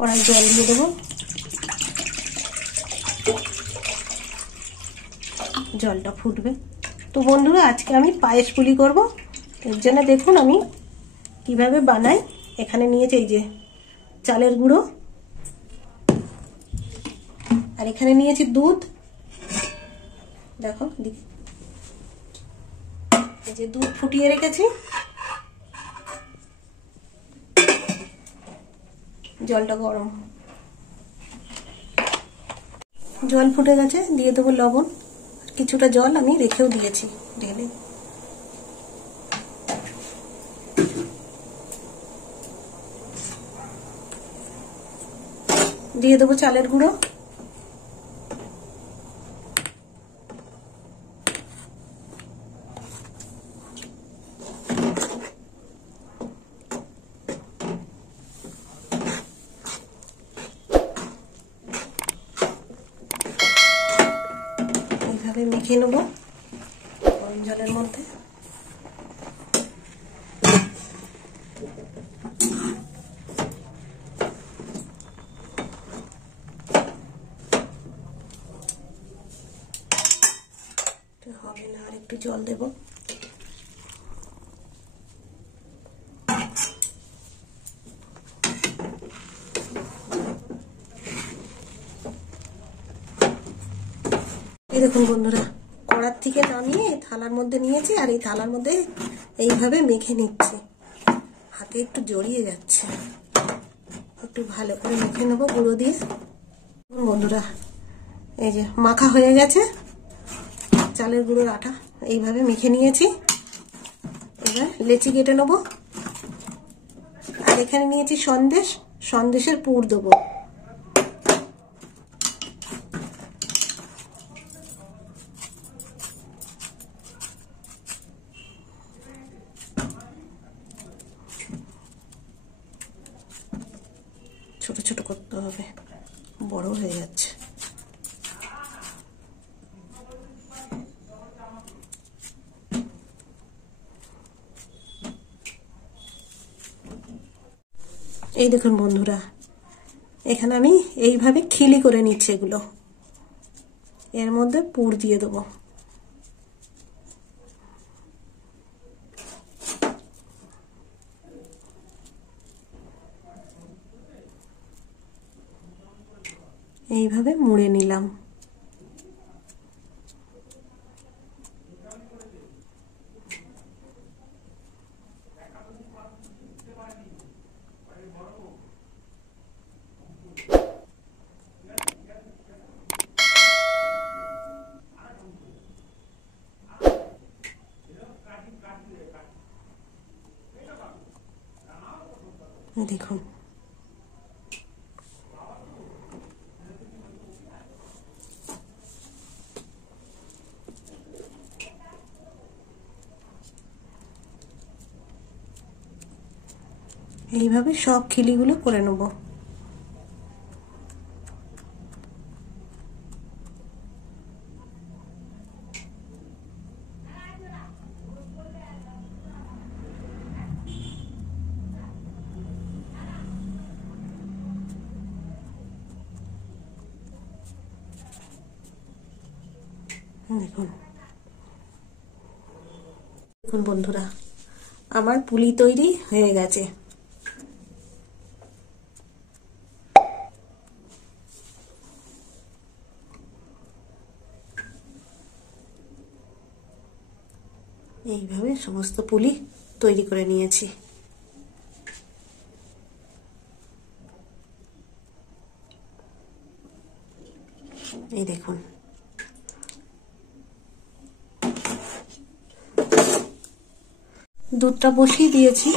কড়াই জল দিয়ে দেবো। জলটা ফুটবে। তো বন্ধুরা, আজকে আমি পায়েস পুলি করব। এর জন্য দেখুন আমি কিভাবে বানাই। এখানে নিয়েছি এই যে চালের গুঁড়ো, আর এখানে নিয়েছি দুধ। দেখো দিদি, এই যে দুধ ফুটিয়ে রেখেছি। জলটা গরম, জল ফুটে গেছে, দিয়ে দেবো লবণ। কিছুটা জল আমি রেখেও দিয়েছি ঢেলে। দিয়ে দেবো চালের গুঁড়ো। এইভাবে মেখে নেব গরম জলের মধ্যে। হবে না, আর একটু জল দেব। এই দেখুন বন্ধুরা, কড়ার থেকে নামিয়ে থালার মধ্যে নিয়েছি, আর এই থালার মধ্যে এইভাবে মেখে নিচ্ছি। হাতে একটু জড়িয়ে যাচ্ছে, একটু ভালো করে মেখে নেবো গুঁড়ো দিয়ে। বন্ধুরা, এই যে মাখা হয়ে গেছে চালের গুঁড়োর আটা, এইভাবে মেখে নিয়েছি। এবার লেচি কেটে নেবো। আর এখানে নিয়েছি সন্দেশ, সন্দেশের পুর দেবো। ছোট ছোট করতে হবে, বড় হয়ে যাচ্ছে। এই দেখুন বন্ধুরা, এখানে আমি এইভাবে খিলি করে নিচ্ছি এগুলো। এর মধ্যে পুর দিয়ে দেবো। এইভাবে মুড়ে নিলাম। দেখুন, এইভাবে সব খিলিগুলো করে নেব। দেখুন দেখুন বন্ধুরা, আমার পুলি তৈরি হয়ে গেছে। এইভাবে সমস্ত পুলি তৈরি করে নিয়েছি। এই দেখুন, দুধটা বসিয়ে দিয়েছি।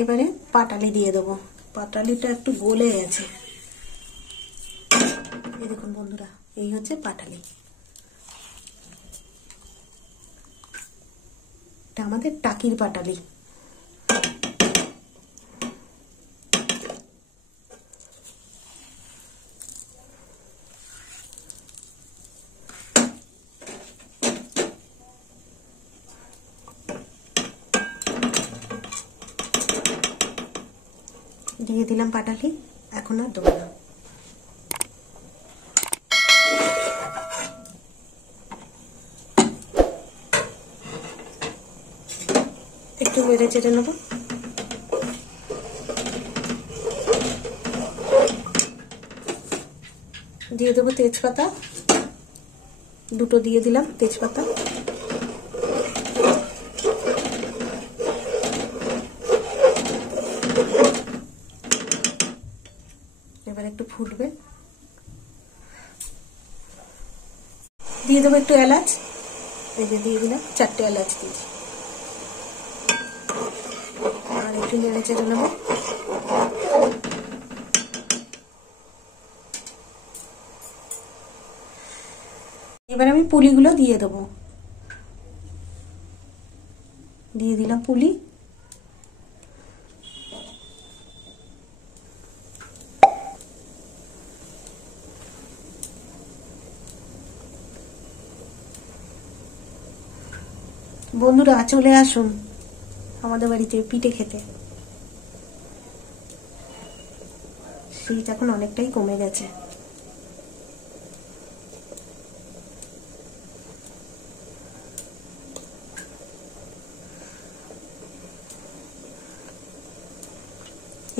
এবারে পাটালি দিয়ে দেবো। পাটালিটা একটু গলে গেছে। এই দেখুন বন্ধুরা, এই হচ্ছে পাটালি। এটা আমাদের টাকির পাটালি। দিয়ে দিলাম পাটালি। এখন আর দেবো না। একটু নেড়ে চেড়ে নেবো। দিয়ে দেবো তেজপাতা, দুটো দিয়ে দিলাম তেজপাতা। এবার একটু ফুটবে, দিয়ে দেবো একটু এলাচ। এই যে দিয়ে দিলাম 4টে এলাচ দিয়েছি। আর একটু নেড়ে চেড়ে নেবো। এবার আমি পুলিগুলো দিয়ে দেবো। দিয়ে দিলাম পুলি। বন্ধুরা চলে আসুন আমাদের বাড়িতে পিঠে খেতে। শীত এখন অনেকটাই কমে গেছে।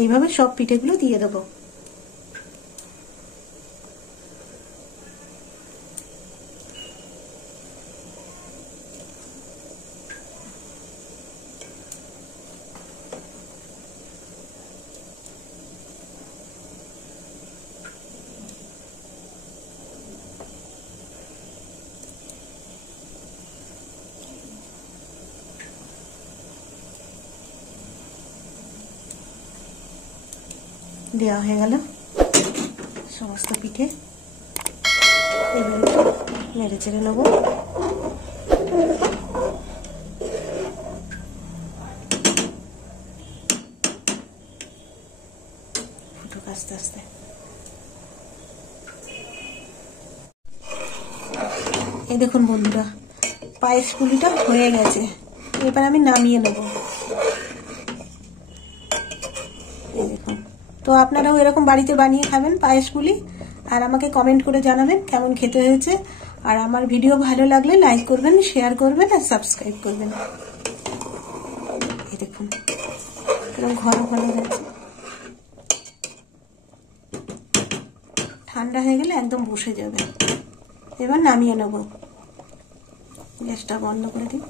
এইভাবে সব পিঠেগুলো দিয়ে দেবো। দেওয়া হয়ে গেল সমস্ত পিঠে। এবার একটু নেড়ে চেড়ে নেবো। ফুটুক আস্তে আস্তে। এই দেখুন বন্ধুরা, পায়েস পুলিটা হয়ে গেছে। এবার আমি নামিয়ে নেব। এই দেখুন। তো আপনারাও এরকম বাড়িতে বানিয়ে খাবেন পায়েস পুলি, আর আমাকে কমেন্ট করে জানাবেন কেমন খেতে হয়েছে। আর আমার ভিডিও ভালো লাগলে লাইক করবেন, শেয়ার করবেন আর সাবস্ক্রাইব করবেন। এই দেখুন এরকম ঘন ঘন হয়েছে। ঠান্ডা হয়ে গেলে একদম বসে যাবে। এবার নামিয়ে নেব। গ্যাসটা বন্ধ করে দিই।